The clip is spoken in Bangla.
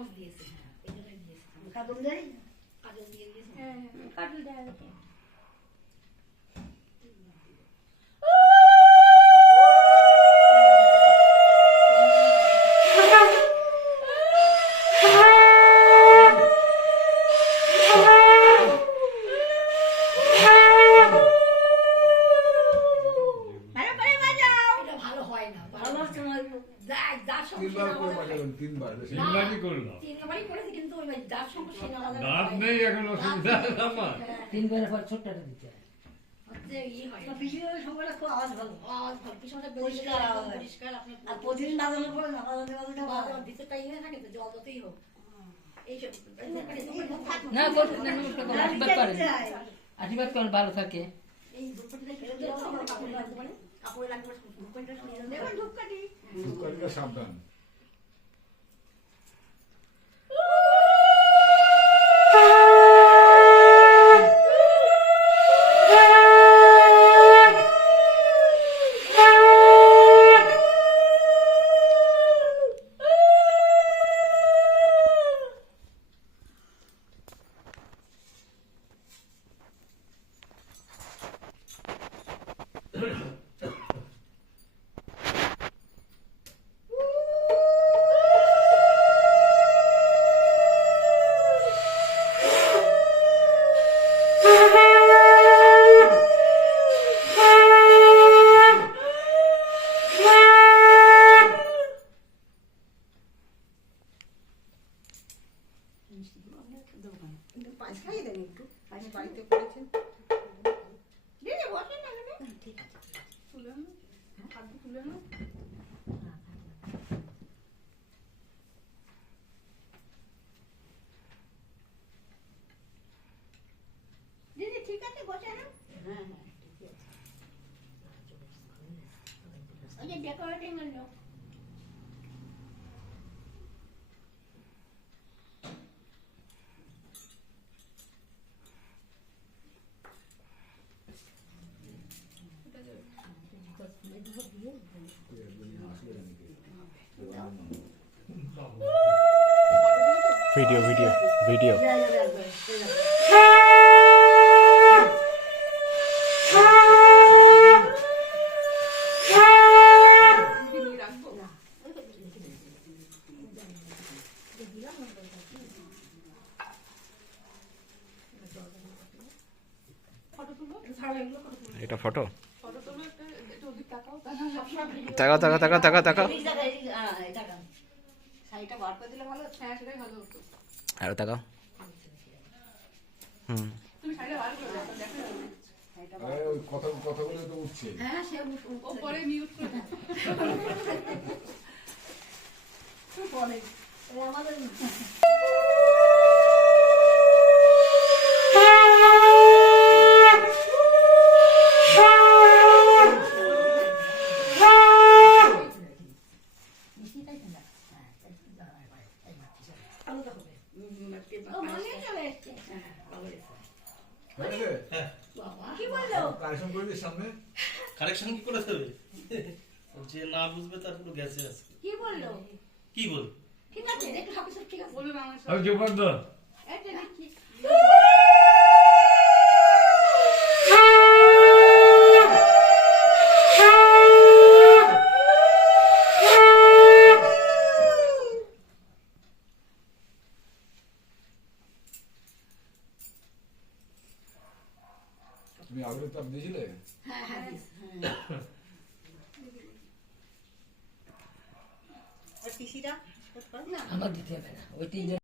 চামচ দিয়েছে, হ্যাঁ এই জন্যই দিয়েছে। কাজল দেয়, কাজল দিয়ে দিয়েছে। হ্যাঁ কাজল দেওয়া হতো। এটা ভালো হয় না, ভালো হচ্ছে না। যার সঙ্গে তিনবার করে বাজাবেন, তিনবার বেশি। তিনবারই করলাম। তিনবারই করেছে, কিন্তু ওই যার সঙ্গে সেনা বাজানো দাঁত হয়। নেই এখন, অসুবিধা আমার। হ্যাঁ, তিনবারের পর ছোট্টটা দিতে হয়। হচ্ছে ই হয় না। পিছিয়ে সময়টা খুব আওয়াজ ভালো। আওয়াজ ভালো, পিছনটা পরিষ্কার আওয়াজ হয়। পরিষ্কার, আপনি আর প্রতিদিন বাজানোর পরে না বাজাতে বাজাতে বাজানোর ভিতরটা ইয়ে থাকে তো, জল যতই হোক। এইসব না করতে না, নমস্কার করুন, আশীর্বাদ করেন, আশীর্বাদ করেন ভালো থাকে। এই ধূপকাঠিটা কাপড়ে লাগতে পারে, কাপড়ে লাগতে পারে, ধূপকাঠিটা সরিয়ে দেন। দেখুন ধূপকাঠি। ধূপকাঠিটা সাবধান। পায়েস খাইয়ে দেন একটু, পায়েস বাড়িতে করেছেন। দিদি বসেন না এখানে। ঠিক আছে। তুলে আনো, হাত দিয়ে তুলে আনো। দিদি ঠিক আছে, বসে না। হ্যাঁ হ্যাঁ ঠিক আছে। ওই যে ডেকোরেটিং এর লোক। ভিডিও ভিডিও ভিডিও দিদি রাখবো না। ফটো তুলো, এটা ফটো ফটো তুলো, একটু ওদিক তাকাও। তাকাও তাকাও তাকাও তাকাও তাকাও এই জায়গায়, এই জায়গায়। শাড়িটা বার করে দিলে ভালো হতো। হ্যাঁ সেটাই ভালো হতো। আরো তাকাও হুম তুমি শাড়িটা বার করে দাও, দেখা যাবে। আরে ওই কথাগুলো তো উঠছে। হ্যাঁ সে ও পরে মিউট করে দাও। বলে আমাদের কি বললো? কারেকশন করে দিস সামনে। কারেকশন কি করে দেবে? যে না বুঝবে তার পুরো গেছে আজকে। কি বললো? কি বল? ঠিক আছে, একটু সবকিছু ঠিক আছে। বলুন আমার আমি জোপাদ্দা এটা দেখি। তুমি আগের তাপ দিয়েছিলে? হ্যাঁ হ্যাঁ দিস, হ্যাঁ। আর পিসিটা আমার দিতে হবে না, ওই তিনজন